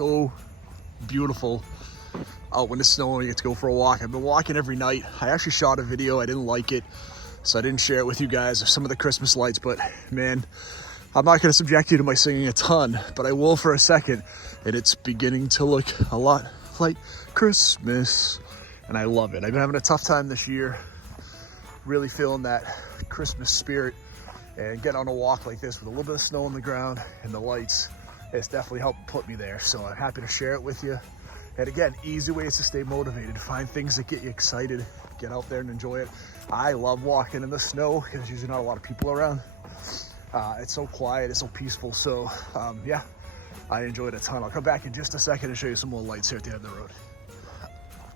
so beautiful out when it's snowing. You get to go for a walk. I've been walking every night. I actually shot a video. I didn't like it, so I didn't share it with you guys of some of the Christmas lights, but man, I'm not going to subject you to my singing a ton, but I will for a second. And it's beginning to look a lot like Christmas, and I love it. I've been having a tough time this year, really feeling that Christmas spirit, and getting on a walk like this with a little bit of snow on the ground and the lights, it's definitely helped put me there. So I'm happy to share it with you. And again, easy ways to stay motivated, find things that get you excited, get out there and enjoy it. I love walking in the snow because there's usually not a lot of people around. It's so quiet, it's so peaceful. So yeah, I enjoy it a ton. I'll come back in just a second and show you some more lights here at the end of the road.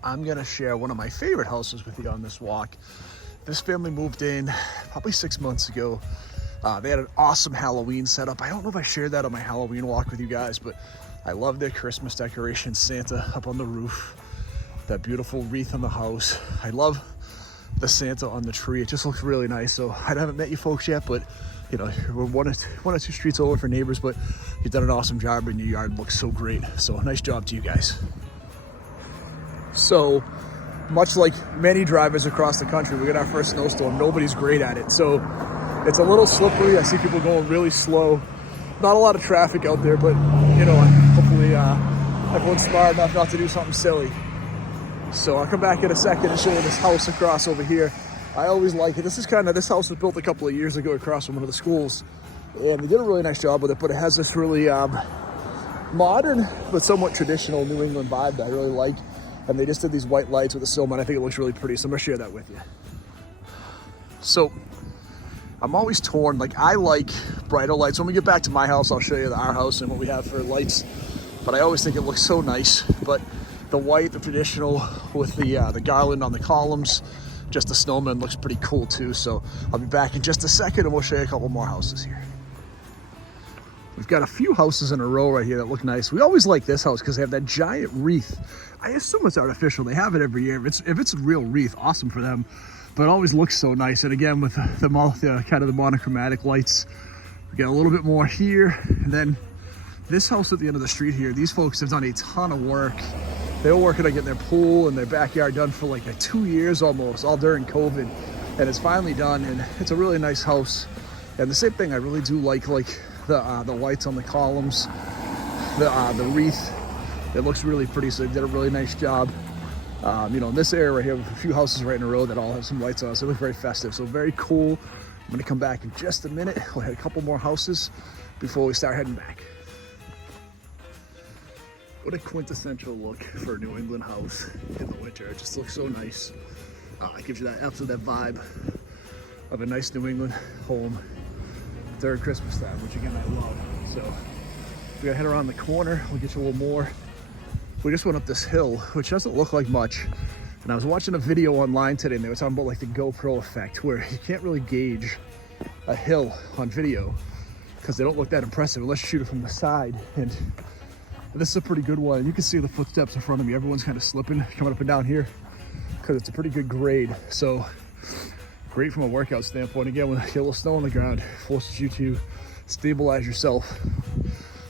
I'm gonna share one of my favorite houses with you on this walk. This family moved in probably 6 months ago. They had an awesome Halloween setup. I don't know if I shared that on my Halloween walk with you guys, but I love their Christmas decorations. Santa up on the roof, that beautiful wreath on the house. I love the Santa on the tree. It just looks really nice. So I haven't met you folks yet, but you know, we're one or two streets over for neighbors, but you've done an awesome job and your yard looks so great. So nice job to you guys. So much like many drivers across the country, we got our first snowstorm. Nobody's great at it. So it's a little slippery. I see people going really slow. Not a lot of traffic out there, but you know, hopefully everyone's smart enough not to do something silly. So I'll come back in a second and show you this house across over here. I always like it. This house was built a couple of years ago across from one of the schools, and they did a really nice job with it, but it has this really modern but somewhat traditional New England vibe that I really like. And they just did these white lights with the snowman. I think it looks really pretty, so I'm gonna share that with you. So I'm always torn. Like, I like brighter lights. When we get back to my house, I'll show you our house and what we have for lights. But I always think it looks so nice. But the white, the traditional, with the garland on the columns, just the snowman looks pretty cool too. So I'll be back in just a second and we'll show you a couple more houses here. We've got a few houses in a row right here that look nice. We always like this house because they have that giant wreath. I assume it's artificial. They have it every year. If it's a real wreath, awesome for them. But it always looks so nice. And again, with the kind of the monochromatic lights, we get a little bit more here. And then this house at the end of the street here, these folks have done a ton of work. They were working on getting their pool and their backyard done for like 2 years almost, all during COVID. And it's finally done, and it's a really nice house. And the same thing, I really do like the lights on the columns, the wreath. It looks really pretty, so they did a really nice job. You know, in this area right here, we have a few houses right in a row that all have some lights on, so they look very festive. So very cool. I'm gonna come back in just a minute. We'll hit a couple more houses before we start heading back. What a quintessential look for a New England house in the winter. It just looks so nice. It gives you that vibe of a nice New England home during Christmas time, which again, I love. So we gotta head around the corner. We'll get you a little more. We just went up this hill, which doesn't look like much. And I was watching a video online today, and they were talking about like the GoPro effect, where you can't really gauge a hill on video because they don't look that impressive unless you shoot it from the side. And this is a pretty good one. You can see the footsteps in front of me. Everyone's kind of slipping, coming up and down here because it's a pretty good grade. So great from a workout standpoint. Again, when you get a little snow on the ground, it forces you to stabilize yourself.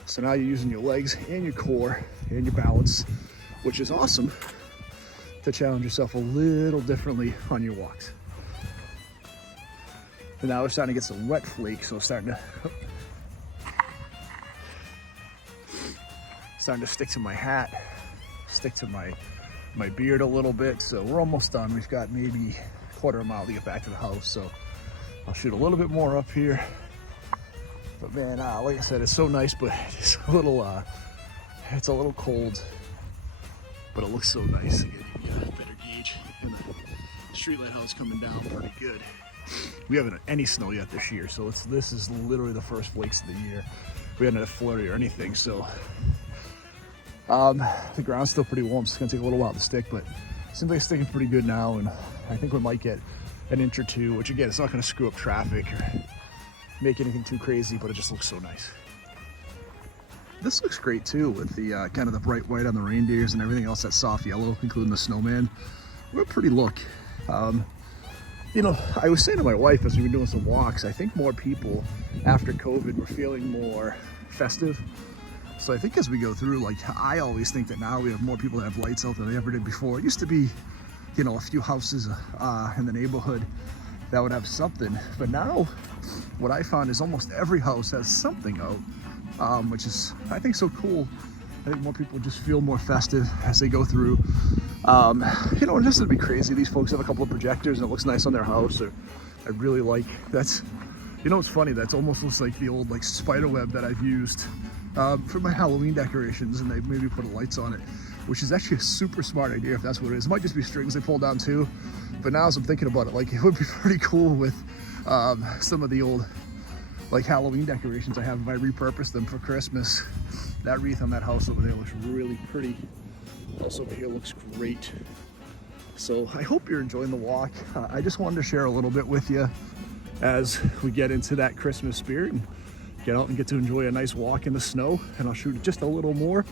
So now you're using your legs and your core and your balance, which is awesome to challenge yourself a little differently on your walks. And now we're starting to get some wet flakes, so starting to stick to my hat, stick to my beard a little bit. So we're almost done. We've got maybe a quarter of a mile to get back to the house. So I'll shoot a little bit more up here. But man, like I said, it's so nice, but it's a little cold, but it looks so nice. Again, you got a better gauge, and the streetlight house coming down pretty good. We haven't had any snow yet this year, so this is literally the first flakes of the year. We haven't had a flurry or anything, so the ground's still pretty warm, so it's gonna take a little while to stick, but it seems like it's sticking pretty good now, and I think we might get an inch or two, which again, it's not gonna screw up traffic or make anything too crazy, but it just looks so nice. This looks great too, with the kind of the bright white on the reindeers and everything else that's soft yellow, including the snowman. What a pretty look. You know, I was saying to my wife as we were doing some walks, I think more people after COVID were feeling more festive. So I think as we go through, like, I always think that now we have more people that have lights out than they ever did before. It used to be, you know, a few houses in the neighborhood that would have something, but now what I found is almost every house has something out, which is, I think, so cool. I think more people just feel more festive as they go through. You know, and just to be crazy, these folks have a couple of projectors and it looks nice on their house. Or I really like, that's, you know, it's funny, that's almost looks like the old like spider web that I've used for my Halloween decorations, and they maybe put lights on it, which is actually a super smart idea if that's what it is. It might just be strings they pull down too, but now as I'm thinking about it, like, it would be pretty cool with some of the old like Halloween decorations I have if I repurpose them for Christmas. That wreath on that house over there looks really pretty. Also over here looks great. So I hope you're enjoying the walk. I just wanted to share a little bit with you as we get into that Christmas spirit and get out and get to enjoy a nice walk in the snow. And I'll shoot just a little more,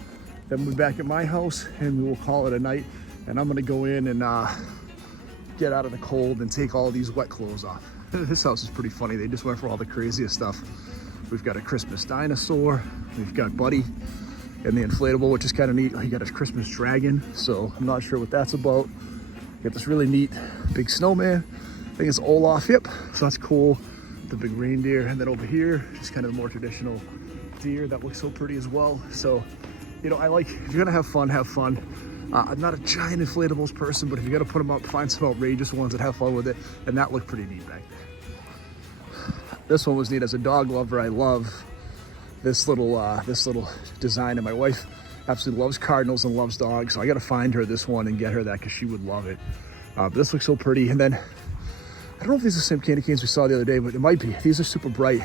then we'll be back at my house and we will call it a night. And I'm gonna go in and get out of the cold and take all these wet clothes off. This house is pretty funny. They just went for all the craziest stuff. We've got a Christmas dinosaur, we've got Buddy and the inflatable, which is kind of neat. You got a Christmas dragon, so I'm not sure what that's about. You got this really neat big snowman. I think it's Olaf, yep, so that's cool. The big reindeer, and then over here, just kind of the more traditional deer that looks so pretty as well. So, you know, I like, if you're gonna have fun, have fun. I'm not a giant inflatables person, but if you're gonna put them up, find some outrageous ones that have fun with it, and that looked pretty neat back there. This one was neat. As a dog lover, I love this little design, and my wife absolutely loves cardinals and loves dogs, so I gotta find her this one and get her that because she would love it. But this looks so pretty. And then I don't know if these are the same candy canes we saw the other day, but it might be. These are super bright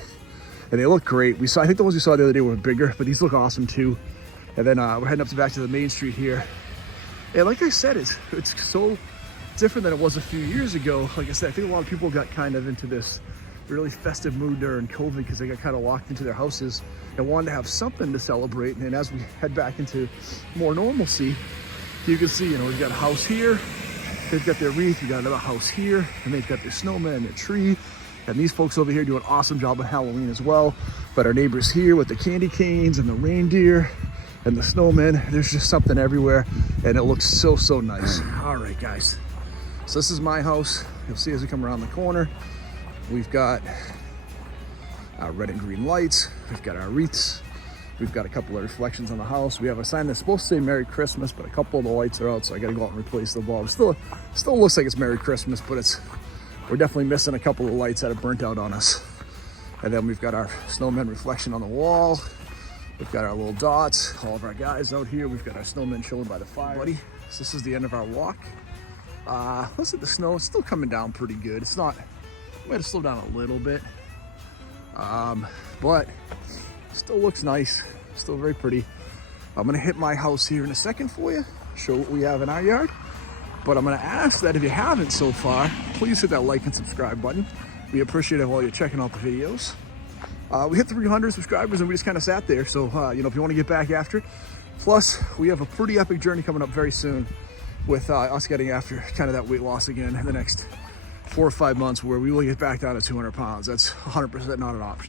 and they look great. I think the ones we saw the other day were bigger, but these look awesome too. And then we're heading back to the main street here. And like I said, it's so different than it was a few years ago. Like I said, I think a lot of people got kind of into this really festive mood during COVID because they got kind of locked into their houses and wanted to have something to celebrate. And as we head back into more normalcy, you can see, you know, we've got a house here, they've got their wreath, we got another house here, and they've got their snowman and their tree. And these folks over here do an awesome job on Halloween as well. But our neighbors here with the candy canes and the reindeer and the snowmen, there's just something everywhere, and it looks so, so nice. All right, guys. So this is my house. You'll see as we come around the corner, we've got our red and green lights. We've got our wreaths. We've got a couple of reflections on the house. We have a sign that's supposed to say Merry Christmas, but a couple of the lights are out, so I gotta go out and replace the bulbs. Still looks like it's Merry Christmas, but we're definitely missing a couple of lights that have burnt out on us. And then we've got our snowman reflection on the wall. We've got our little dots, all of our guys out here. We've got our snowmen chilling by the fire. Buddy, so this is the end of our walk. Looks like the snow is still coming down pretty good. It's not, might have slowed down a little bit. But still looks nice, still very pretty. I'm gonna hit my house here in a second for you, show what we have in our yard. But I'm gonna ask that if you haven't so far, please hit that like and subscribe button. We appreciate it while you're checking out the videos. We hit 300 subscribers and we just kind of sat there. So, you know, if you want to get back after it. Plus, we have a pretty epic journey coming up very soon with us getting after kind of that weight loss again in the next 4 or 5 months, where we will get back down to 200 pounds. That's 100% not an option.